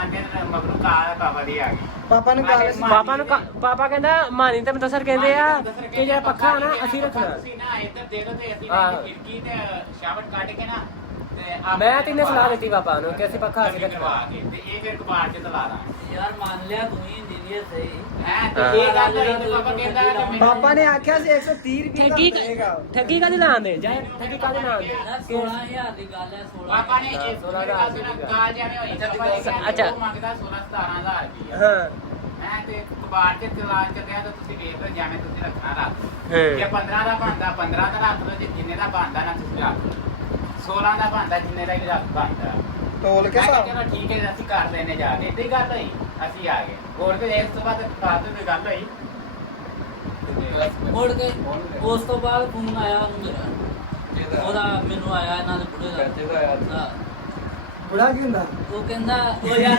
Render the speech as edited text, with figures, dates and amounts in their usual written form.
ਜਾਣਦੇ ਨੇ ਮਗਰੋਂ ਕਾਲ ਪਾਪਾ ਦੀ ਆ ਗਈ ਪਾਪਾ ਨੂੰ ਕਾਲ ਪਾਪਾ ਕਹਿੰਦਾ ਮਾਨੀ ਤੇ ਮਦਸਰ ਕਹਿੰਦੇ ਆ ਕਿ ਜਿਹੜਾ ਪੱਖਾ ਨਾ ਅਸੀਂ ਰੱਖਣਾ ਤੁਸੀਂ ਨਾ ਇੱਧਰ ਦੇ ਦੋ ਤੇ ਅਸੀਂ ਖਿੜਕੀ ਤੇ ਸ਼ਾਵਟ ਕੱਢ ਕੇ ਨਾ ਮੈਂ ਤਿੰਨੇ ਸਲਾਹ ਦਿੱਤੀ ਪਾਪਾ ਨੂੰ ਕਿ ਅਸੀਂ ਪੱਖਾ ਅਸੀਂ ਰੱਖਣਾ ਤੇ ਇਹ ਫਿਰ ਕਬਾੜ ਚ ਤਲਾ ਦਾਂ ਯਾਰ ਮੰਨ ਲਿਆ ਤੂੰ ਹੀ ਇੰਜੀਨੀਅਰ ਸਹੀ ਹੈ ਤੇ ਇਹ ਗੱਲ ਹੋਈ ਤੇ ਪਾਪਾ ਕਹਿੰਦਾ ਕਿ ਮੈਨੂੰ ਪਾਪਾ ਨੇ ਆਖਿਆ ਸੀ 130 ਰੁਪਏ ਦਾ ਦੇਗਾ ਠੱਗੀ ਕਾਹਦੇ ਨਾਂ ਦੇ ਜਾ ਠੱਗੀ ਕਾਹਦੇ ਨਾਂ ਦੇ ਯਾਰ 16000 ਦੀ ਗੱਲ ਹੈ 16 ਪਾਪਾ ਨੇ ਇਹ ਕਾਲ ਜਿਵੇਂ ਹੋਈ ਤਾਂ ਅੱਛਾ। ਉਹ ਮੰਗਦਾ 16-17000 ਰੁਪਏ ਹਾਂ ਮੈਂ ਤੇ ਕਬਾੜ ਚ ਤਲਾ ਚੱਲਿਆ ਤਾਂ ਤੁਸੀਂ ਵੇਖ ਲਓ ਜਿਵੇਂ ਤੁਸੀਂ ਰੱਖਣਾ ਰੱਖ ਹਾਂ। ਜੇ 15 ਦਾ ਬਣਦਾ 15 ਦਾ ਰੱਖ ਲਓ ਜੇ ਜਿੰਨੇ ਦਾ ਬਣਦਾ ਨਾ ਤੁਸੀਂ ਰੱਖ ਲਓ 16 ਦਾ ਬਣਦਾ ਜਿੰਨੇ ਦਾ ਵੀ ਰੱਖ ਬਣਦਾ ਤੋਲ ਕੇ ਮੈਂ ਕਿਹਾ ਹਿਸਾਬ ਚਲੋ ਠੀਕ ਹੈ ਅਸੀਂ ਕਰ ਲੈਨੇ ਜਾ ਕੇ ਏਦਾਂ ਹੀ ਗੱਲ ਹੋਈ ਅਸੀਂ ਆ ਗਏ ਹੋਰ ਤੇ ਇਸ ਤੋਂ ਬਾਅਦ ਬਾਅਦ ਵਿੱਚ ਗੱਲ ਹੋਈ ਮੁੜ ਕੇ ਉਸ ਤੋਂ ਬਾਅਦ ਫੋਨ ਆਇਆ ਉਹਨੂੰ ਮੇਰਾ ਉਹਦਾ ਮੈਨੂੰ ਆਇਆ ਇਹਨਾਂ ਦੇ ਬੁੜੇ ਦਾ ਬੁੜਾ ਕੀ ਹੁੰਦਾ ਉਹ ਕਹਿੰਦਾ ਉਹ ਯਾਰ